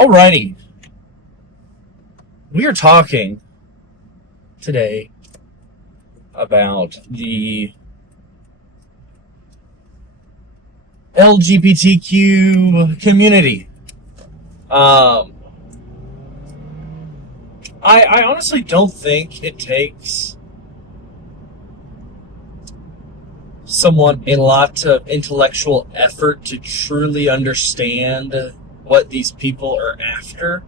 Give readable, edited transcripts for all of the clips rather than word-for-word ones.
Alrighty, we are talking today about the LGBTQ community. I honestly don't think it takes someone a lot of intellectual effort to truly understand what these people are after.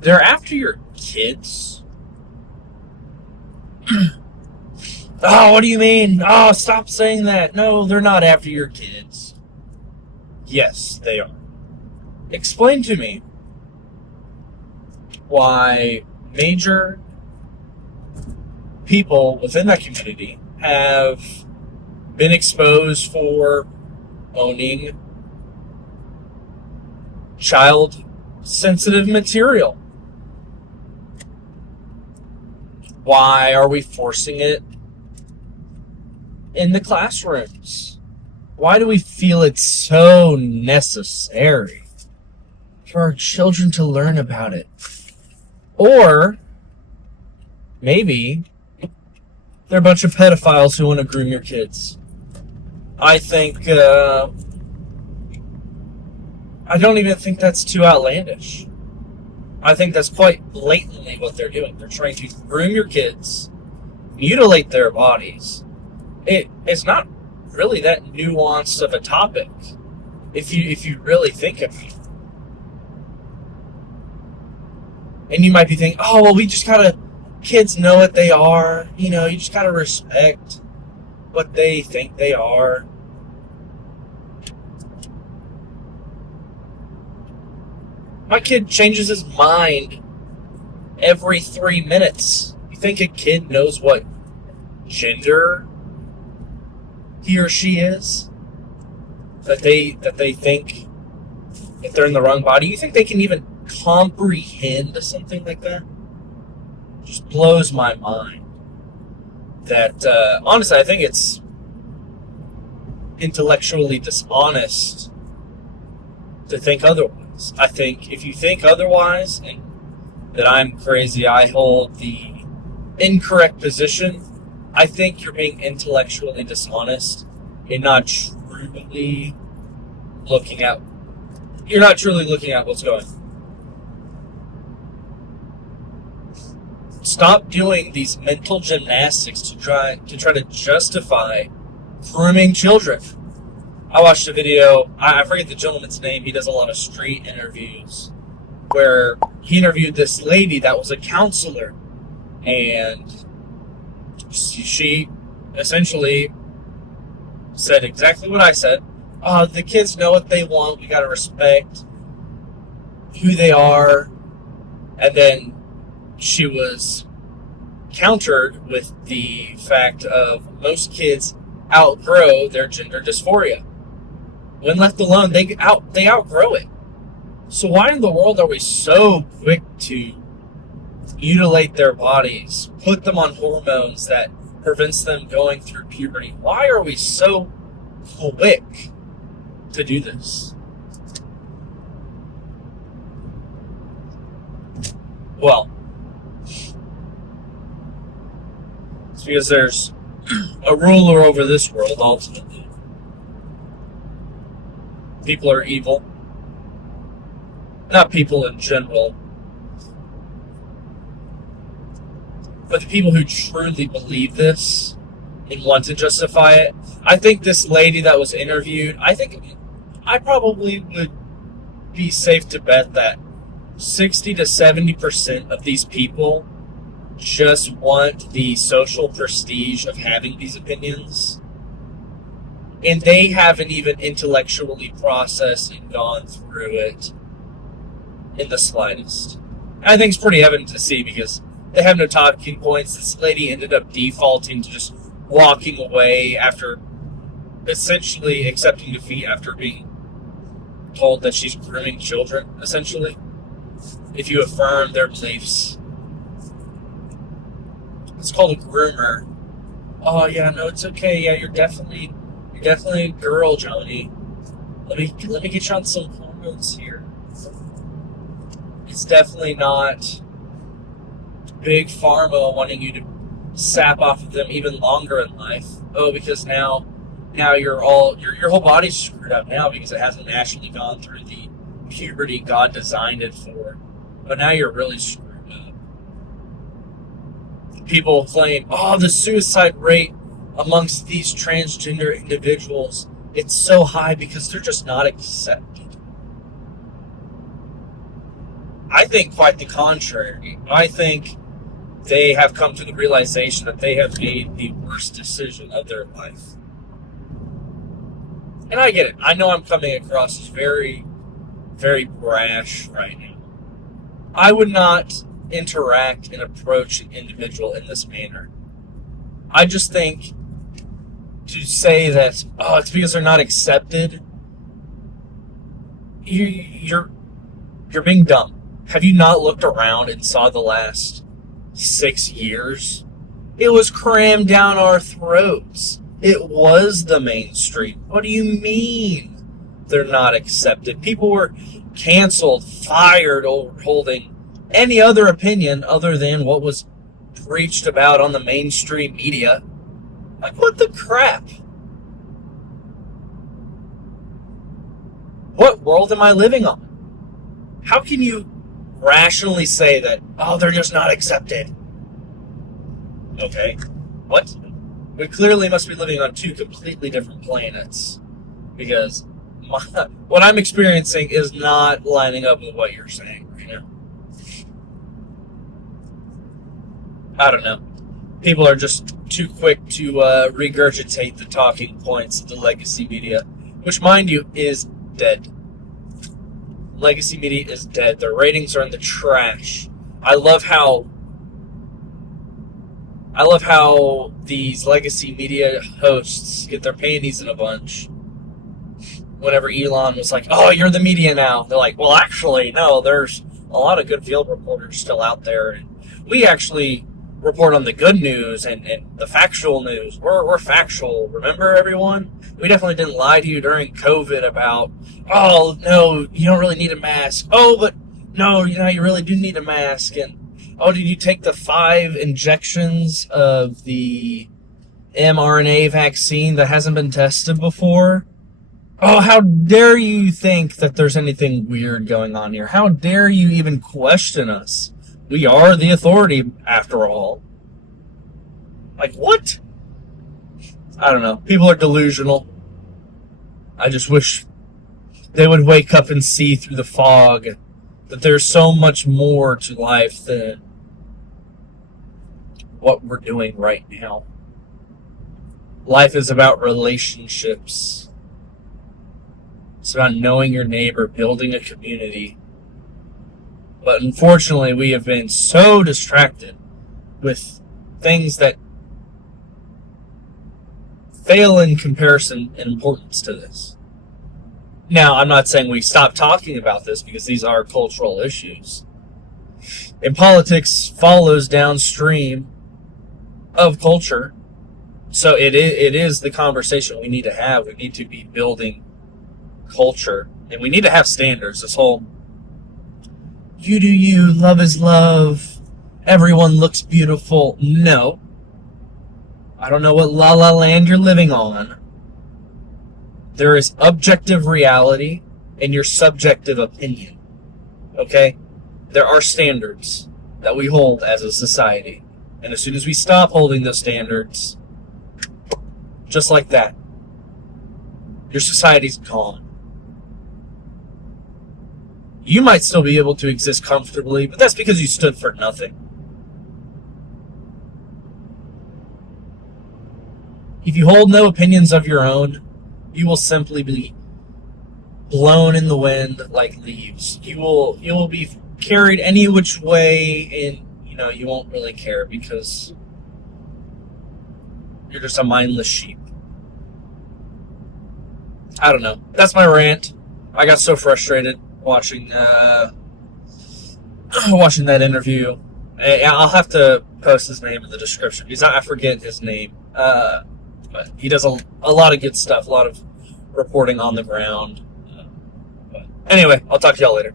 They're after your kids. Oh, what do you mean? Oh, stop saying that. No, they're not after your kids. Yes, they are. Explain to me why major people within that community have been exposed for owning child sensitive material. Why are we forcing it in the classrooms? Why do we feel it's so necessary for our children to learn about it? Or maybe they're a bunch of pedophiles who want to groom your kids. I don't even think that's too outlandish. I think that's quite blatantly what they're doing. They're trying to groom your kids, mutilate their bodies. It's not really that nuanced of a topic, if you really think of it. And you might be thinking, oh, well, kids know what they are. You just gotta respect what they think they are. My kid changes his mind every 3 minutes. You think a kid knows what gender he or she is? That they think if they're in the wrong body? You think they can even comprehend something like that? Just blows my mind. That, honestly, I think it's intellectually dishonest to think otherwise. I think if you think otherwise and that I'm crazy, I hold the incorrect position, I think you're being intellectually dishonest and not truly looking at what's going on. Stop doing these mental gymnastics to try to justify grooming children. I watched a video, I forget the gentleman's name, he does a lot of street interviews, where he interviewed this lady that was a counselor, and she essentially said exactly what I said. The kids know what they want, we gotta respect who they are, and then she was countered with the fact of most kids outgrow their gender dysphoria. When left alone, they outgrow it. So why in the world are we so quick to mutilate their bodies, put them on hormones that prevents them going through puberty? Why are we so quick to do this? Well, it's because there's a ruler over this world, ultimately. People are evil. Not people in general, but the people who truly believe this and want to justify it. I think this lady that was interviewed, I probably would be safe to bet that 60 to 70% of these people just want the social prestige of having these opinions. And they haven't even intellectually processed and gone through it in the slightest. I think it's pretty evident to see because they have no talking points. This lady ended up defaulting to just walking away after essentially accepting defeat after being told that she's grooming children, essentially. If you affirm their beliefs. It's called a groomer. Oh, yeah, no, it's okay. Yeah, you're You're definitely a girl, Johnny. Let me get you on some hormones here. It's definitely not big pharma wanting you to sap off of them even longer in life. Oh, because now your whole body's screwed up now because it hasn't naturally gone through the puberty God designed it for. But now you're really screwed up. People claim, oh, the suicide rate amongst these transgender individuals, it's so high because they're just not accepted. I think quite the contrary. I think they have come to the realization that they have made the worst decision of their life. And I get it. I know I'm coming across as very, very brash right now. I would not interact and approach an individual in this manner. I just think to say that, oh, it's because they're not accepted, you're being dumb. Have you not looked around and saw the last 6 years? It was crammed down our throats. It was the mainstream. What do you mean they're not accepted? People were canceled, fired over holding any other opinion other than what was preached about on the mainstream media. Like, what the crap? What world am I living on? How can you rationally say that, oh, they're just not accepted? Okay, what? We clearly must be living on two completely different planets, because what I'm experiencing is not lining up with what you're saying right now. I don't know. People are just too quick to regurgitate the talking points of the legacy media, which, mind you, is dead. Legacy media is dead. Their ratings are in the trash. I love how these legacy media hosts get their panties in a bunch. Whenever Elon was like, oh, you're the media now. They're like, well, actually, no, there's a lot of good field reporters still out there. And we actually report on the good news and the factual news. We're factual. Remember, everyone? We definitely didn't lie to you during COVID about, oh, no, you don't really need a mask. Oh, but no, you really do need a mask. And, oh, did you take the 5 injections of the mRNA vaccine that hasn't been tested before? Oh, how dare you think that there's anything weird going on here? How dare you even question us? We are the authority, after all. Like, what? I don't know. People are delusional. I just wish they would wake up and see through the fog that there's so much more to life than what we're doing right now. Life is about relationships. It's about knowing your neighbor, building a community. But unfortunately, we have been so distracted with things that fail in comparison in importance to this. Now, I'm not saying we stop talking about this because these are cultural issues. And politics follows downstream of culture. So it is the conversation we need to have. We need to be building culture. And we need to have standards. This whole, you do you, love is love, everyone looks beautiful. No. I don't know what La La Land you're living on. There is objective reality and your subjective opinion. Okay? There are standards that we hold as a society. And as soon as we stop holding those standards, just like that, your society's gone. You might still be able to exist comfortably, but that's because you stood for nothing. If you hold no opinions of your own, you will simply be blown in the wind like leaves. You will be carried any which way, and you won't really care because you're just a mindless sheep. I don't know. That's my rant. I got so frustrated watching that interview. I'll have to post his name in the description because I forget his name. But he does a lot of good stuff, a lot of reporting on the ground. But anyway, I'll talk to y'all later.